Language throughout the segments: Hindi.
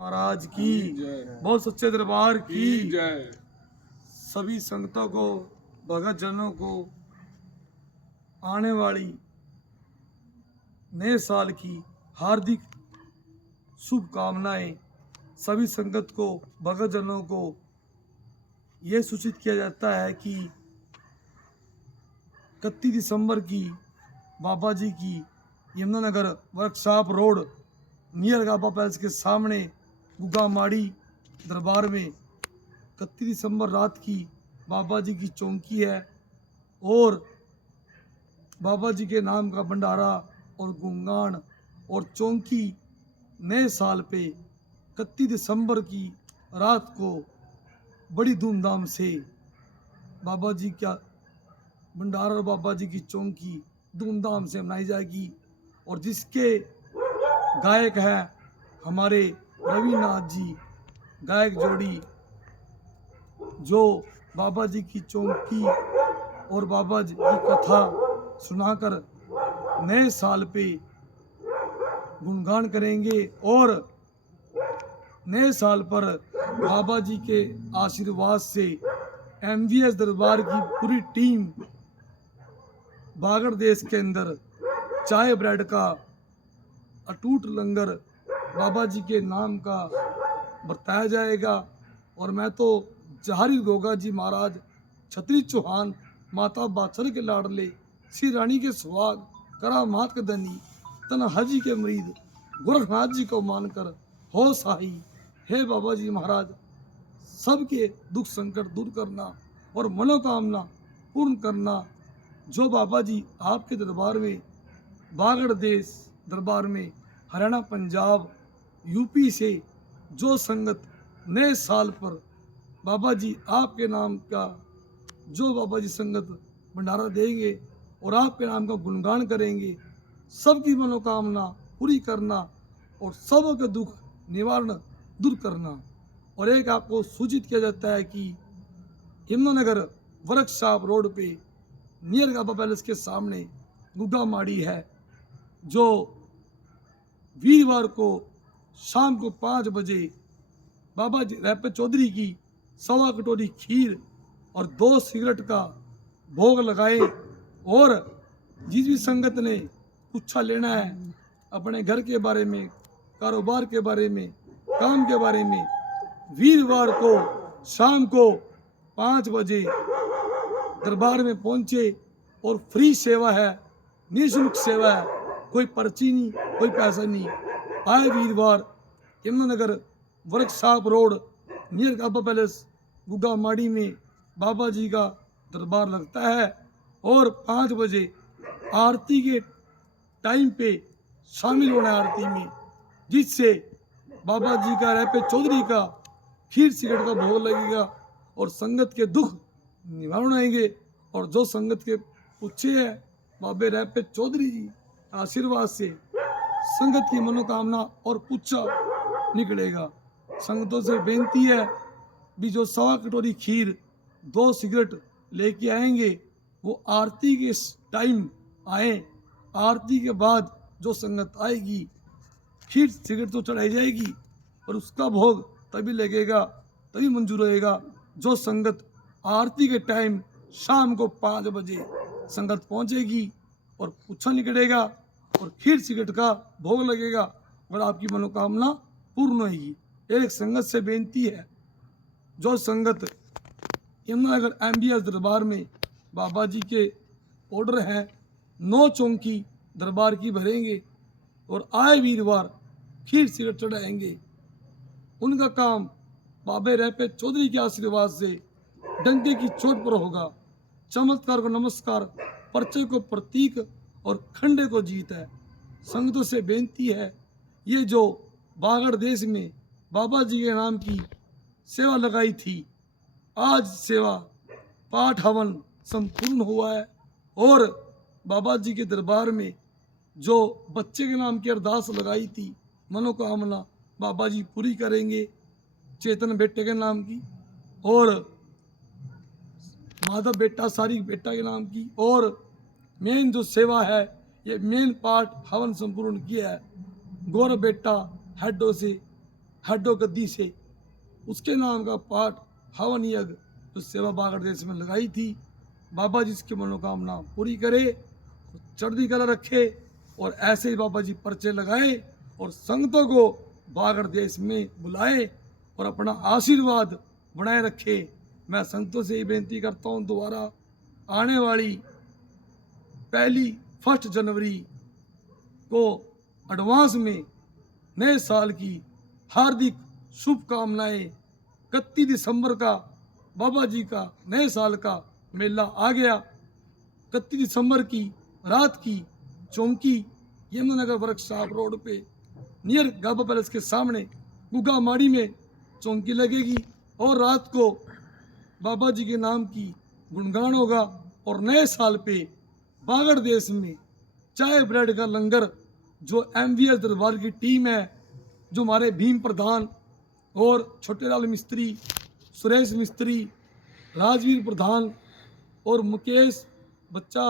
महाराज की बहुत सच्चे दरबार की जय। सभी संगतों को, भगत जनों को आने वाली नए साल की हार्दिक शुभकामनाएं। सभी संगत को, भगत जनों को यह सूचित किया जाता है कि 31 दिसंबर की बाबा जी की यमुनानगर वर्कशॉप रोड नियर गाबा पैलेस के सामने गुगा माड़ी दरबार में 31 दिसंबर रात की बाबा जी की चौकी है और बाबा जी के नाम का भंडारा और गुणगान और चौकी नए साल पे 31 दिसंबर की रात को बड़ी धूमधाम से बाबा जी का भंडारा और बाबा जी की चौकी धूमधाम से मनाई जाएगी। और जिसके गायक हैं हमारे रविनाथ जी, गायक जोड़ी, जो बाबा जी की चौकी और बाबा जी की कथा सुनाकर नए साल पे गुणगान करेंगे और नए साल पर बाबा जी के आशीर्वाद से MVS दरबार की पूरी टीम बागड़ देश के अंदर चाय ब्रेड का अटूट लंगर बाबा जी के नाम का बरताया जाएगा। और मैं तो जहारी गोगा जी महाराज, छतरी चौहान, माता बादशाह के लाडले, श्री रानी के सुहाग, करामात के धनी, तना हाजी के मरीद गोरखनाथ जी को मानकर हो साही, हे बाबा जी महाराज सबके दुख संकट दूर करना और मनोकामना पूर्ण करना। जो बाबा जी आपके दरबार में, बागड़ देश दरबार में, हरियाणा, पंजाब, यूपी से जो संगत नए साल पर बाबा जी आपके नाम का जो बाबा जी संगत भंडारा देंगे और आपके नाम का गुणगान करेंगे, सबकी मनोकामना पूरी करना और सबों के दुख निवारण दूर करना। और एक आपको सूचित किया जाता है कि यमुनानगर वर्कशॉप रोड पे नियर गाबा पैलेस के सामने गुड्डा माड़ी है, जो वीरवार को शाम को 5 बजे बाबा जी रैपे चौधरी की 1.25 कटोरी खीर और 2 सिगरेट का भोग लगाए। और जिस भी संगत ने पूछा लेना है अपने घर के बारे में, कारोबार के बारे में, काम के बारे में, वीरवार को शाम को 5 बजे दरबार में पहुंचे और फ्री सेवा है, निःशुल्क सेवा है, कोई पर्ची नहीं, कोई पैसा नहीं। आए वीरवार यमुनानगर वर्कशॉप रोड नियर गाबा पैलेस गुगा माड़ी में बाबा जी का दरबार लगता है और 5 बजे आरती के टाइम पे शामिल होना है आरती में, जिससे बाबा जी का रैपे चौधरी का खीर सिगरेट का भोग लगेगा और संगत के दुख निवारण आएंगे। और जो संगत के पूछे है बाबे रैपे चौधरी जी आशीर्वाद से संगत की मनोकामना और पूछा निकलेगा। संगतों से बेनती है भी जो 1.25 कटोरी खीर 2 सिगरेट लेके आएंगे वो आरती के टाइम आए, आरती के बाद जो संगत आएगी खीर सिगरेट तो चढ़ाई जाएगी और उसका भोग तभी लगेगा, तभी मंजूर होएगा। जो संगत आरती के टाइम शाम को 5 बजे संगत पहुंचेगी और पूछा निकलेगा और खीर सिगरेट का भोग लगेगा और आपकी मनोकामना पूर्ण होगी। एक संगत से बेनती है, जो संगत यमुनानगर MVS दरबार में बाबा जी के ऑर्डर हैं 9 चौकी दरबार की भरेंगे और आए वीरवार खीर सिगरेट चढ़ाएंगे, उनका काम बाबे रैपे चौधरी के आशीर्वाद से डंके की चोट पर होगा। चमत्कार को नमस्कार, पर्चे को प्रतीक और खंडे को जीत है। संगतों से बेनती है, ये जो बागड़ देश में बाबा जी के नाम की सेवा लगाई थी, आज सेवा पाठ हवन संपूर्ण हुआ है और बाबा जी के दरबार में जो बच्चे के नाम की अरदास लगाई थी, मनोकामना बाबा जी पूरी करेंगे चेतन बेटे के नाम की और माधव बेटा सारी बेटा के नाम की। और मेन जो सेवा है, ये मेन पार्ट हवन संपूर्ण किया है गौरव बेटा हेडो से हेडो गद्दी से उसके नाम का पाठ हवन यज्ञ जो सेवा बागड़ देश में लगाई थी। बाबा जी इसकी मनोकामना पूरी करे, चढ़ती कला रखे और ऐसे ही बाबा जी पर्चे लगाए और संगतों को बागड़ देश में बुलाए और अपना आशीर्वाद बनाए रखे। मैं संगतों से ही बेनती करता हूँ, दोबारा आने वाली 1 जनवरी को एडवांस में नए साल की हार्दिक शुभकामनाएं। 31 दिसंबर का बाबा जी का नए साल का मेला आ गया। 31 दिसंबर की रात की चौंकी यमुनानगर वर्कशॉप रोड पे नियर गाबा पैलेस के सामने गुगा माड़ी में चौंकी लगेगी और रात को बाबा जी के नाम की गुणगान होगा। और नए साल पे बागड़ देश में चाय ब्रेड का लंगर जो MVS दरबार की टीम है, जो हमारे भीम प्रधान और छोटे लाल मिस्त्री, सुरेश मिस्त्री, राजवीर प्रधान और मुकेश बच्चा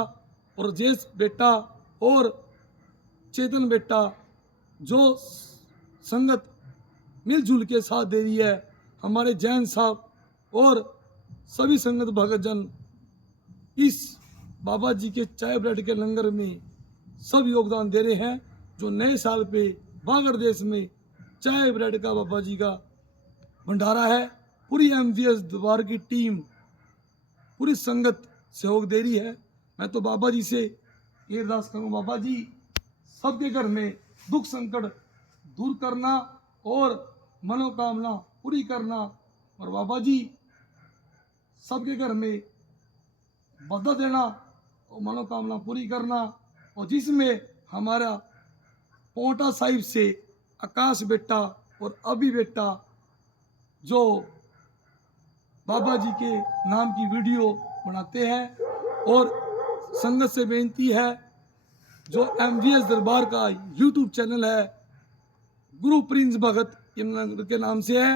और राजेश बेटा और चेतन बेटा जो संगत मिलजुल के साथ दे रही है, हमारे जैन साहब और सभी संगत भगतजन इस बाबा जी के चाय ब्रेड के लंगर में सब योगदान दे रहे हैं। जो नए साल पे बागड़ देश में चाय ब्रेड का बाबा जी का भंडारा है, पूरी MVS दरबार की टीम, पूरी संगत सहयोग दे रही है। मैं तो बाबा जी से ये अरदास करूँ, बाबा जी सबके घर में दुख संकट दूर करना और मनोकामना पूरी करना, और बाबा जी सबके घर में बदला देना और मनोकामना पूरी करना। और जिसमें हमारा पोंटा साहिब से आकाश बेटा और अभी बेटा जो बाबा जी के नाम की वीडियो बनाते हैं, और संगत से बेनती है जो MVS दरबार का YouTube चैनल है, गुरु प्रिंस भगत यमुनानगर के नाम से है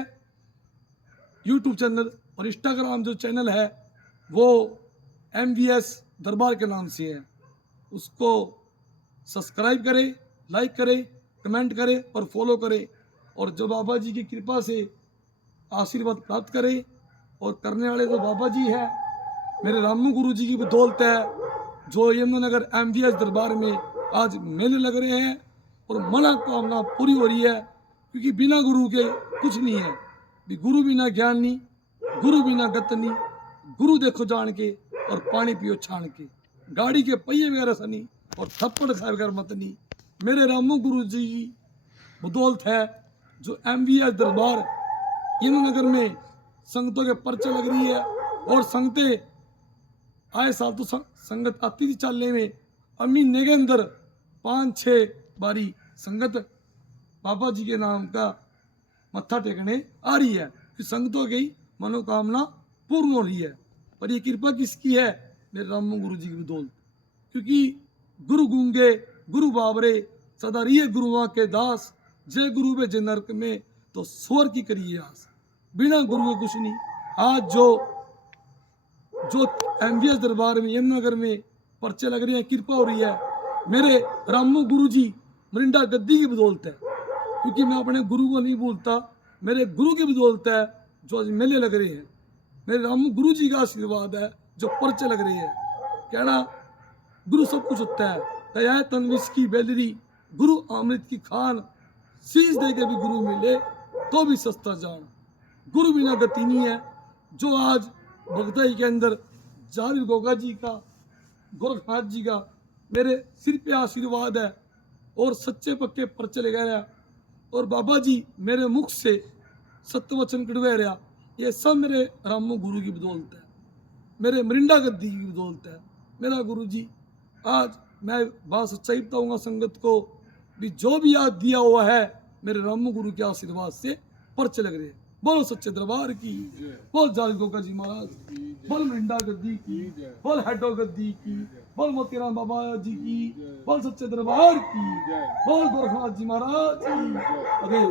YouTube चैनल, और इंस्टाग्राम जो चैनल है वो MVS दरबार के नाम से है, उसको सब्सक्राइब करें, लाइक करें, कमेंट करें और फॉलो करें, और जो बाबा जी की कृपा से आशीर्वाद प्राप्त करें। और करने वाले तो बाबा जी हैं, मेरे रामू गुरु जी की बदौलत है जो यमुनानगर MVS दरबार में आज मेले लग रहे हैं और मनोकामना पूरी हो रही है, क्योंकि बिना गुरु के कुछ नहीं है। भी गुरु बिना ज्ञान नहीं, गुरु बिना गत नहीं, गुरु देखो जान के और पानी पियो छान के, गाड़ी के पहिए वगैरह सनी और थप्पड़ खाए बगैर मत नहीं। मेरे रामू गुरु जी की बदौलत है जो MVS दरबार यमुनानगर में संगतों के पर्चे लग रही है, और संगतें आए साल तो संगत आती थी चलने में, महीने के अंदर 5-6 बारी संगत बाबा जी के नाम का मत्था टेकने आ रही है कि संगतों की मनोकामना पूर्ण हो रही है। पर ये कृपा किसकी है? मेरे रामू गुरु जी की बदौलत, क्योंकि गुरु गूंगे गुरु बाबरे सदा रिये गुरुआ के दास, जय गुरु में जय नरक में तो स्वर की करिए आस। बिना गुरु के कुछ नहीं। आज जो MVS दरबार में यमुनानगर में पर्चे लग रहे हैं, कृपा हो रही है मेरे रामू गुरु जी मरिंडा गद्दी की बदौलत है, क्योंकि मैं अपने गुरु को नहीं भूलता, मेरे गुरु की बदौलत है जो आज मेले लग रहे हैं। मेरे रामू गुरु जी का आशीर्वाद है जो पर्चे लग रहे हैं। कहना गुरु सब कुछ होता है, दया तनविश की बेलरी गुरु अमृत की खान, शीश दे के भी गुरु मिले तो भी सस्ता जान। गुरु बिना गति नहीं है। जो आज भगताई के अंदर जारी गोगा जी का, गोरखनाथ जी का मेरे सिर पे आशीर्वाद है और सच्चे पक्के पर्चे लगा रहा, और बाबा जी मेरे मुख से सत्य वचन कड़वा रहा, ये सब मेरे रामू गुरु की बदौलत है, मेरे मरिंडा गद्दी की बदौलत है। मेरा गुरु जी आज मैं बात सच्चाई बताऊंगा संगत को भी, जो भी याद दिया हुआ है मेरे रामू गुरु के आशीर्वाद से पर्चे लग रहे हैं। बोलो सच्चे दरबार की, बोल जाल गोगा जी महाराज की, बोल मरिंडा गद्दी की, बोल हेडो गद्दी की, बोल मोतीराम बाबा जी की, बोल सच्चे दरबार की, बोल गोरखनाथ जी महाराज की।